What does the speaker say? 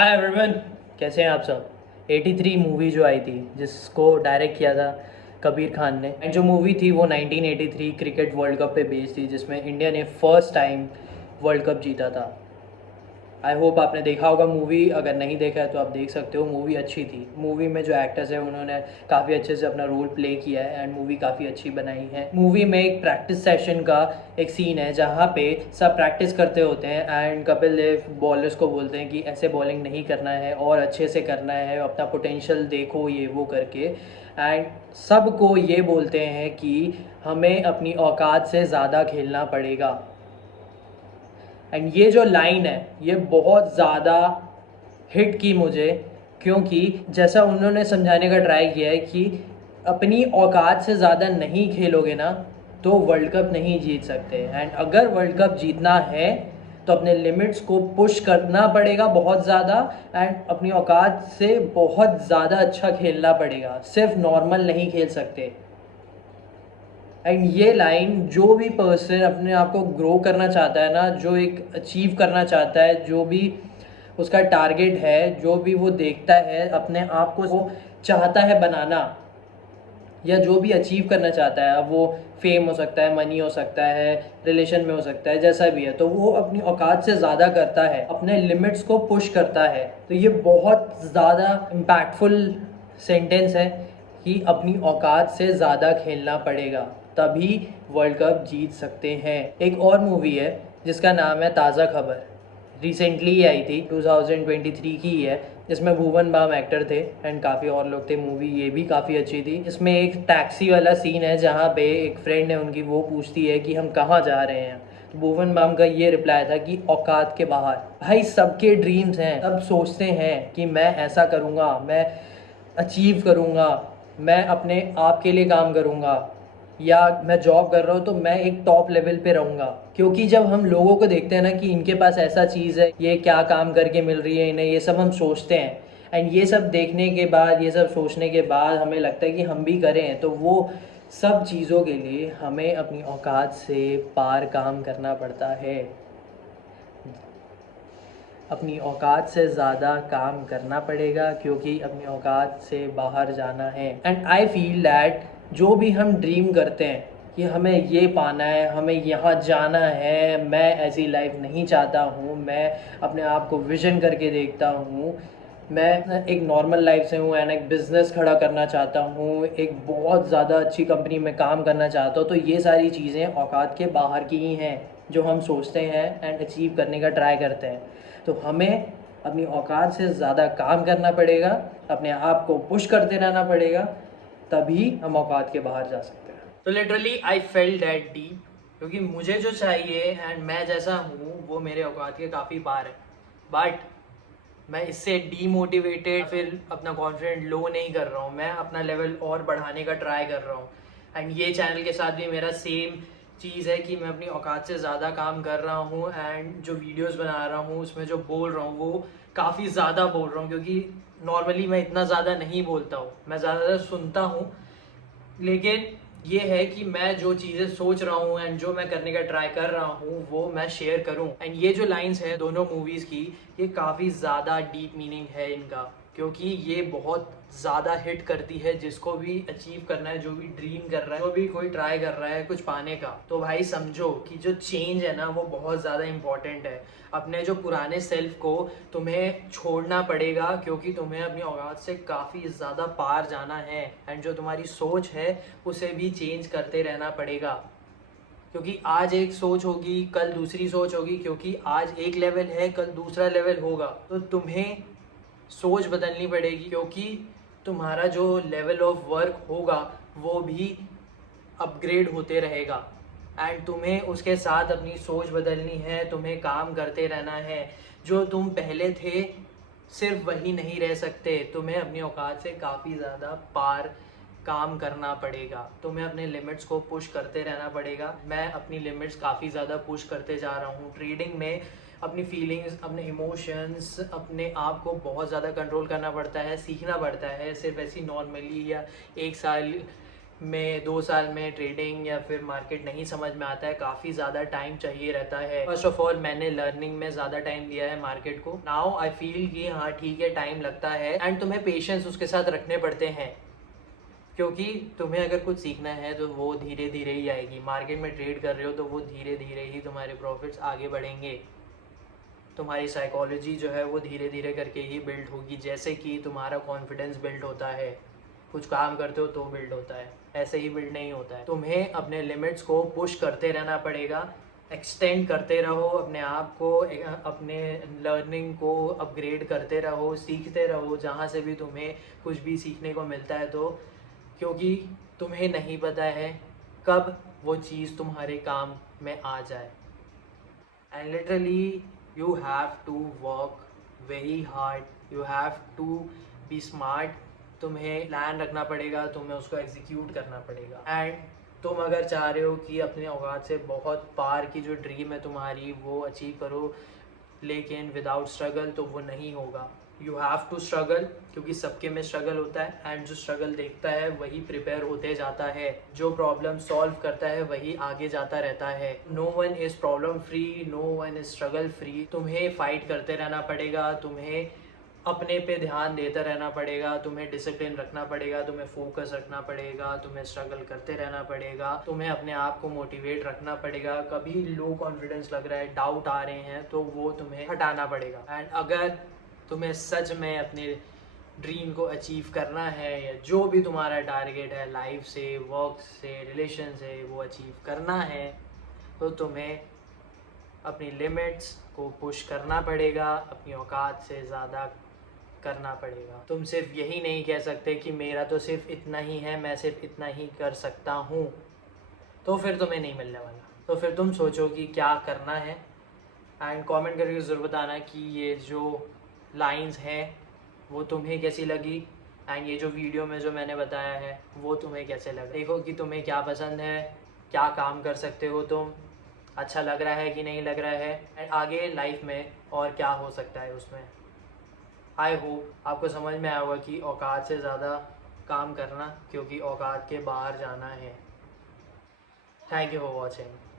Hi everyone, कैसे हैं आप सब। 83 मूवी जो आई थी जिसको डायरेक्ट किया था कबीर खान ने, एंड जो मूवी थी वो 1983 क्रिकेट वर्ल्ड कप पे बेस्ड थी जिसमें इंडिया ने फर्स्ट टाइम वर्ल्ड कप जीता था। आई होप आपने देखा होगा मूवी। अगर नहीं देखा है तो आप देख सकते हो। मूवी अच्छी थी। मूवी में जो एक्टर्स हैं उन्होंने काफ़ी अच्छे से अपना रोल प्ले किया है एंड मूवी काफ़ी अच्छी बनाई है। मूवी में एक प्रैक्टिस सेशन का एक सीन है जहाँ पे सब प्रैक्टिस करते होते हैं एंड कपिल देव बॉलर्स को बोलते हैं कि ऐसे बॉलिंग नहीं करना है और अच्छे से करना है, अपना पोटेंशियल देखो ये वो करके। एंड सबको ये बोलते हैं कि हमें अपनी औकात से ज़्यादा खेलना पड़ेगा। एंड ये जो लाइन है ये बहुत ज़्यादा हिट की मुझे, क्योंकि जैसा उन्होंने समझाने का ट्राई किया है कि अपनी औकात से ज़्यादा नहीं खेलोगे ना तो वर्ल्ड कप नहीं जीत सकते। एंड अगर वर्ल्ड कप जीतना है तो अपने लिमिट्स को पुश करना पड़ेगा बहुत ज़्यादा एंड अपनी औकात से बहुत ज़्यादा अच्छा खेलना पड़ेगा। सिर्फ नॉर्मल नहीं खेल सकते। एंड ये लाइन जो भी पर्सन अपने आप को ग्रो करना चाहता है ना, जो एक अचीव करना चाहता है, जो भी उसका टारगेट है, जो भी वो देखता है अपने आप को वो चाहता है बनाना या जो भी अचीव करना चाहता है, अब वो फेम हो सकता है, मनी हो सकता है, रिलेशन में हो सकता है, जैसा भी है, तो वो अपनी औकात से ज़्यादा करता है, अपने लिमिट्स को पुश करता है। तो ये बहुत ज़्यादा इम्पैक्टफुल सेंटेंस है कि अपनी औकात से ज़्यादा खेलना पड़ेगा तभी वर्ल्ड कप जीत सकते हैं। एक और मूवी है जिसका नाम है ताज़ा खबर, रिसेंटली ही आई थी, 2023 की ही है। इसमें भुवन बाम एक्टर थे एंड काफ़ी और लोग थे। मूवी ये भी काफ़ी अच्छी थी। इसमें एक टैक्सी वाला सीन है जहाँ पे एक फ्रेंड है उनकी, वो पूछती है कि हम कहाँ जा रहे हैं, तो भुवन बाम का ये रिप्लाई था कि औकात के बाहर। भाई सबके ड्रीम्स हैं, सब सोचते हैं कि मैं ऐसा करूँगा, मैं अचीव करूँगा, मैं अपने आप के लिए काम करूँगा, या मैं जॉब कर रहा हूँ तो मैं एक टॉप लेवल पे रहूँगा। क्योंकि जब हम लोगों को देखते हैं ना कि इनके पास ऐसा चीज़ है, ये क्या काम करके मिल रही है इन्हें, ये सब हम सोचते हैं। एंड ये सब देखने के बाद, ये सब सोचने के बाद हमें लगता है कि हम भी करें, तो वो सब चीज़ों के लिए हमें अपनी औकात से पार काम करना पड़ता है। अपनी औकात से ज़्यादा काम करना पड़ेगा क्योंकि अपनी औकात से बाहर जाना है। एंड आई फील दैट जो भी हम ड्रीम करते हैं कि हमें ये पाना है, हमें यहाँ जाना है, मैं ऐसी लाइफ नहीं चाहता हूँ, मैं अपने आप को विजन करके देखता हूँ, मैं एक नॉर्मल लाइफ से हूँ एंड एक बिज़नेस खड़ा करना चाहता हूँ, एक बहुत ज़्यादा अच्छी कंपनी में काम करना चाहता हूँ, तो ये सारी चीज़ें औकात के बाहर की ही हैं जो हम सोचते हैं एंड अचीव करने का ट्राई करते हैं। तो हमें अपनी औकात से ज़्यादा काम करना पड़ेगा, अपने आप को पुश करते रहना पड़ेगा, तभी हम औकात के बाहर जा सकते हैं। तो literally I felt that deep, क्योंकि मुझे जो चाहिए एंड मैं जैसा हूँ वो मेरे औकात के काफ़ी पार है। बट मैं इससे डीमोटिवेटेड फिर अपना कॉन्फिडेंट लो नहीं कर रहा हूँ, मैं अपना लेवल और बढ़ाने का ट्राई कर रहा हूँ। एंड ये चैनल के साथ भी मेरा सेम चीज़ है कि मैं अपनी औकात से ज़्यादा काम कर रहा हूँ एंड जो वीडियोस बना रहा हूँ उसमें जो बोल रहा हूँ वो काफ़ी ज़्यादा बोल रहा हूँ, क्योंकि नॉर्मली मैं इतना ज़्यादा नहीं बोलता हूँ, मैं ज़्यादातर सुनता हूँ। लेकिन ये है कि मैं जो चीज़ें सोच रहा हूँ एंड जो मैं करने का ट्राई कर रहा हूँ वो मैं शेयर करूँ। एंड ये जो लाइंस है दोनों मूवीज़ की, ये काफ़ी ज़्यादा डीप मीनिंग है इनका, क्योंकि ये बहुत ज़्यादा हिट करती है। जिसको भी अचीव करना है, जो भी ड्रीम कर रहा है, जो भी कोई ट्राई कर रहा है कुछ पाने का, तो भाई समझो कि जो चेंज है ना वो बहुत ज़्यादा इंपॉर्टेंट है। अपने जो पुराने सेल्फ को तुम्हें छोड़ना पड़ेगा, क्योंकि तुम्हें अपनी औकात से काफ़ी ज़्यादा पार जाना है। एंड जो तुम्हारी सोच है उसे भी चेंज करते रहना पड़ेगा, क्योंकि आज एक सोच होगी कल दूसरी सोच होगी, क्योंकि आज एक लेवल है कल दूसरा लेवल होगा। तो तुम्हें सोच बदलनी पड़ेगी, क्योंकि तुम्हारा जो लेवल ऑफ वर्क होगा वो भी अपग्रेड होते रहेगा। एंड तुम्हें उसके साथ अपनी सोच बदलनी है, तुम्हें काम करते रहना है। जो तुम पहले थे सिर्फ वही नहीं रह सकते, तुम्हें अपनी औकात से काफ़ी ज़्यादा पार काम करना पड़ेगा, तुम्हें अपने लिमिट्स को पुश करते रहना पड़ेगा। मैं अपनी लिमिट्स काफ़ी ज़्यादा पुश करते जा रहा हूँ ट्रेडिंग में। अपनी फीलिंग्स, अपने इमोशंस, अपने आप को बहुत ज़्यादा कंट्रोल करना पड़ता है, सीखना पड़ता है। सिर्फ ऐसी नॉर्मली या एक साल में 2 साल में ट्रेडिंग या फिर मार्केट नहीं समझ में आता है, काफ़ी ज़्यादा टाइम चाहिए रहता है। फर्स्ट ऑफ ऑल मैंने लर्निंग में ज़्यादा टाइम दिया है मार्केट को। नाउ आई फील कि हाँ ठीक है, टाइम लगता है एंड तुम्हें पेशेंस उसके साथ रखने पड़ते हैं, क्योंकि तुम्हें अगर कुछ सीखना है तो वो धीरे धीरे ही आएगी। मार्केट में ट्रेड कर रहे हो तो वो धीरे धीरे ही तुम्हारे प्रॉफिट्स आगे बढ़ेंगे। तुम्हारी साइकोलॉजी जो है वो धीरे धीरे करके ही बिल्ड होगी, जैसे कि तुम्हारा कॉन्फिडेंस बिल्ड होता है, कुछ काम करते हो तो बिल्ड होता है, ऐसे ही बिल्ड नहीं होता है। तुम्हें अपने लिमिट्स को पुश करते रहना पड़ेगा, एक्सटेंड करते रहो अपने आप को, अपने लर्निंग को अपग्रेड करते रहो, सीखते रहो जहाँ से भी तुम्हें कुछ भी सीखने को मिलता है तो, क्योंकि तुम्हें नहीं पता है कब वो चीज़ तुम्हारे काम में आ जाए। And literally you have to work very hard, you have to be smart। तुम्हें प्लान रखना पड़ेगा, तुम्हें उसको एग्जीक्यूट करना पड़ेगा। एंड तुम अगर चाह रहे हो कि अपने औकात से बहुत पार की जो ड्रीम है तुम्हारी वो अचीव करो, लेकिन विदाउट स्ट्रगल तो वो नहीं होगा। यू हैव टू स्ट्रगल, क्योंकि सबके में स्ट्रगल होता है एंड जो स्ट्रगल देखता है वही प्रिपेयर होते जाता है, जो प्रॉब्लम सॉल्व करता है वही आगे जाता रहता है। No one is problem free, no one is struggle free. तुम्हें फाइट करते रहना पड़ेगा, तुम्हें अपने पे ध्यान देते रहना पड़ेगा, तुम्हें डिसिप्लिन रखना पड़ेगा, तुम्हें फोकस रखना पड़ेगा, तुम्हें स्ट्रगल करते रहना पड़ेगा, तुम्हें अपने आप को मोटिवेट रखना पड़ेगा। कभी लो कॉन्फिडेंस लग रहा है, डाउट आ रहे हैं तो वो तुम्हें हटाना पड़ेगा। एंड अगर तुम्हें सच में अपने ड्रीम को अचीव करना है या जो भी तुम्हारा टारगेट है लाइफ से, वर्क से, रिलेशन से, वो अचीव करना है तो तुम्हें अपनी लिमिट्स को पुश करना पड़ेगा, अपनी औकात से ज़्यादा करना पड़ेगा। तुम सिर्फ यही नहीं कह सकते कि मेरा तो सिर्फ इतना ही है, मैं सिर्फ इतना ही कर सकता हूँ, तो फिर तुम्हें नहीं मिलने वाला। तो फिर तुम सोचो कि क्या करना है एंड कमेंट करके ज़रूर बताना कि ये जो लाइंस हैं वो तुम्हें कैसी लगी एंड ये जो वीडियो में जो मैंने बताया है वो तुम्हें कैसे लगा। देखो कि तुम्हें क्या पसंद है, क्या काम कर सकते हो तुम, अच्छा लग रहा है कि नहीं लग रहा है एंड आगे लाइफ में और क्या हो सकता है उसमें। आई होप आपको समझ में आया होगा कि औकात से ज़्यादा काम करना, क्योंकि औकात के बाहर जाना है। Thank you for watching.